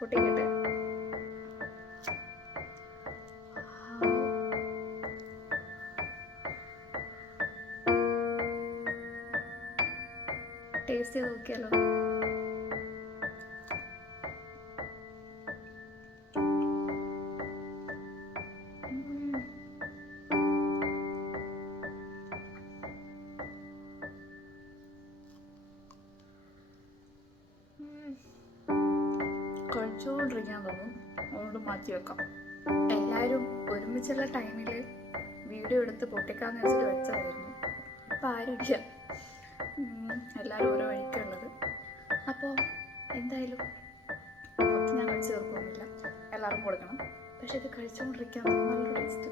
പൊട്ടിക്കട്ടെ. Taste ചെയ്ത് നോക്കിയാലോ? കഴിച്ചുകൊണ്ടിരിക്കാൻ തോന്നും, അതുകൊണ്ട് മാറ്റി വെക്കാം. എല്ലാവരും ഒരുമിച്ചുള്ള ടൈമിൽ വീഡിയോ എടുത്ത് പൊട്ടിക്കാന്ന് വെച്ചിട്ട് വെച്ചതായിരുന്നു. ഇപ്പം ആരുമില്ല, എല്ലാവരും ഓരോ വഴിക്കുള്ളത്. അപ്പോൾ എന്തായാലും മൊത്തം ഞാൻ കഴിച്ച് തീർക്കൊന്നുമില്ല, എല്ലാവർക്കും കൊടുക്കണം. പക്ഷെ ഇത് കഴിച്ചുകൊണ്ടിരിക്കാൻ നല്ല ടേസ്റ്റ്.